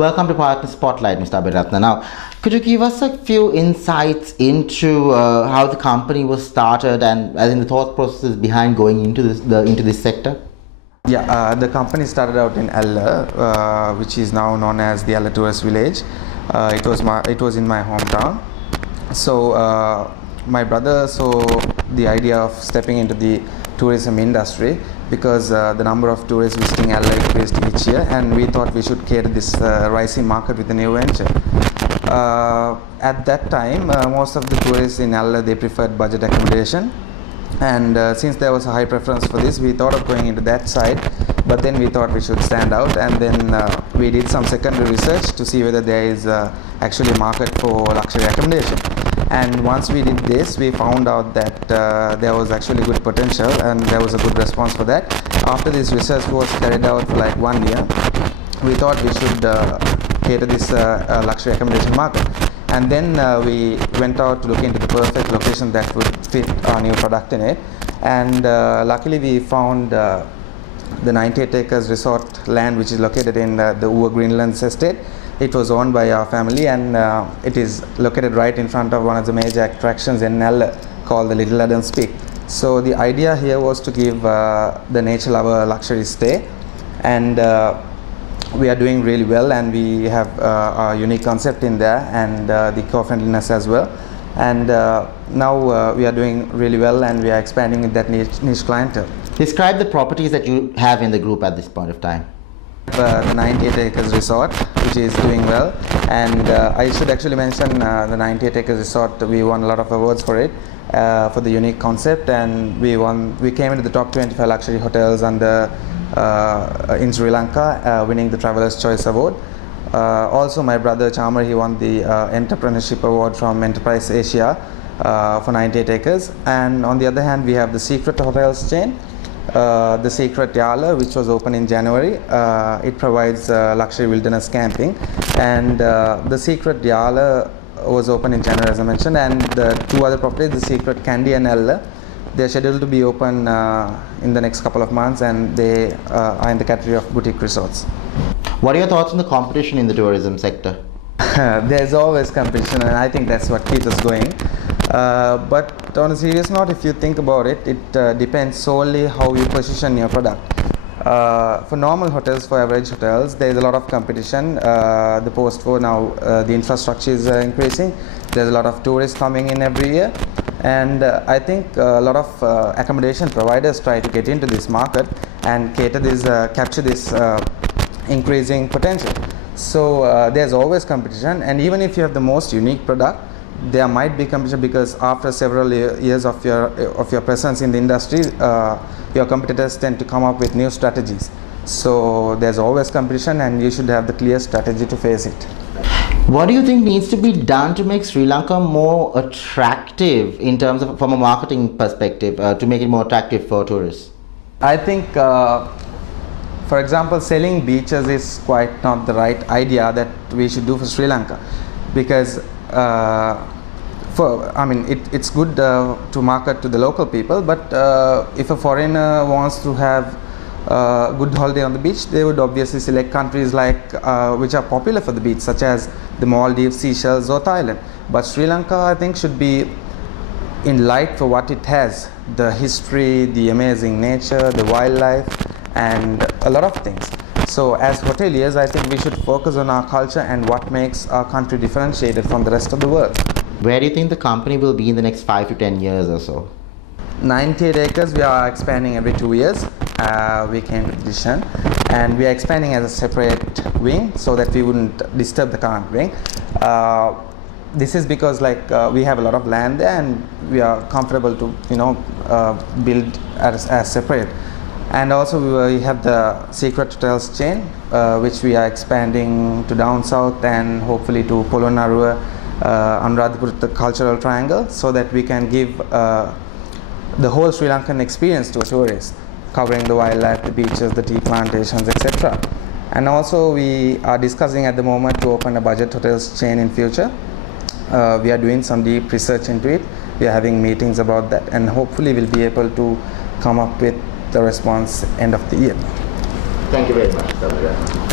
Welcome to Partner Spotlight, Mr. Abeyratna. Now, could you give us a few insights into how the company was started and as in the thought processes behind going into this sector? Yeah, the company started out in Alla, which is now known as the Alla Tourist Village. It was in my hometown. So my brother saw the idea of stepping into the tourism industry because the number of tourists visiting Alla increased each year, and we thought we should cater this rising market with a new venture. At that time, most of the tourists in Alla, they preferred budget accommodation, and since there was a high preference for this, we thought of going into that side, but then we thought we should stand out, and then we did some secondary research to see whether there is actually a market for luxury accommodation. And once we did this, we found out that there was actually good potential and there was a good response for that. After this research was carried out for like 1 year, we thought we should cater this luxury accommodation market. And then we went out to look into the perfect location that would fit our new product in it. And luckily we found the 98 acres resort land, which is located in the UHE Greenlands estate. It was owned by our family, and it is located right in front of one of the major attractions in Alla called the Little Adams Peak. So the idea here was to give the nature lover a luxury stay, and we are doing really well, and we have a unique concept in there, and the eco-friendliness as well. And now we are doing really well, and we are expanding with that niche clientele. Describe the properties that you have in the group at this point of time. The 98 acres resort, which is doing well, and I should actually mention the 98 acres resort. We won a lot of awards for it, for the unique concept, and we came into the top 25 luxury hotels in Sri Lanka, winning the Traveler's Choice Award. Also, my brother Chamar, he won the Entrepreneurship Award from Enterprise Asia for 98 acres. And on the other hand, we have the Secret Hotels chain. The Secret Yala, which was opened in January. It provides luxury wilderness camping, and the Secret Yala was opened in January, as I mentioned, and the two other properties, the Secret Candy and Alla, they are scheduled to be open in the next couple of months, and they are in the category of boutique resorts. What are your thoughts on the competition in the tourism sector? There's always competition, and I think that's what keeps us going. But on a serious note, if you think about it, it depends solely how you position your product. For normal hotels, for average hotels, there is a lot of competition. The post-war now, the infrastructure is increasing. There's a lot of tourists coming in every year, and I think a lot of accommodation providers try to get into this market and capture this increasing potential. So there's always competition, and even if you have the most unique product, there might be competition, because after several years of your presence in the industry, your competitors tend to come up with new strategies. So there's always competition, and you should have the clear strategy to face it. What do you think needs to be done to make Sri Lanka more attractive in terms of, from a marketing perspective, to make it more attractive for tourists? I think, for example, selling beaches is quite not the right idea that we should do for Sri Lanka, because it's good to market to the local people, but if a foreigner wants to have a good holiday on the beach, they would obviously select countries like which are popular for the beach, such as the Maldives, Seychelles or Thailand. But Sri Lanka, I think, should be in light for what it has: the history, the amazing nature, the wildlife, and a lot of things. So as hoteliers, I think we should focus on our culture and what makes our country differentiated from the rest of the world. Where do you think the company will be in the next 5 to 10 years or so? 98 acres, we are expanding every 2 years. We came to the decision, and we are expanding as a separate wing so that we wouldn't disturb the current wing. This is because we have a lot of land there, and we are comfortable to build as separate. And also we have the Secret Hotels chain, which we are expanding to down south and hopefully to Polonnaruwa, Anuradhapura, the cultural triangle, so that we can give the whole Sri Lankan experience to a tourist, covering the wildlife, the beaches, the tea plantations, etc. And also we are discussing at the moment to open a budget hotels chain in future. We are doing some deep research into it. We are having meetings about that, and hopefully we'll be able to come up with the response end of the year. Thank you very much.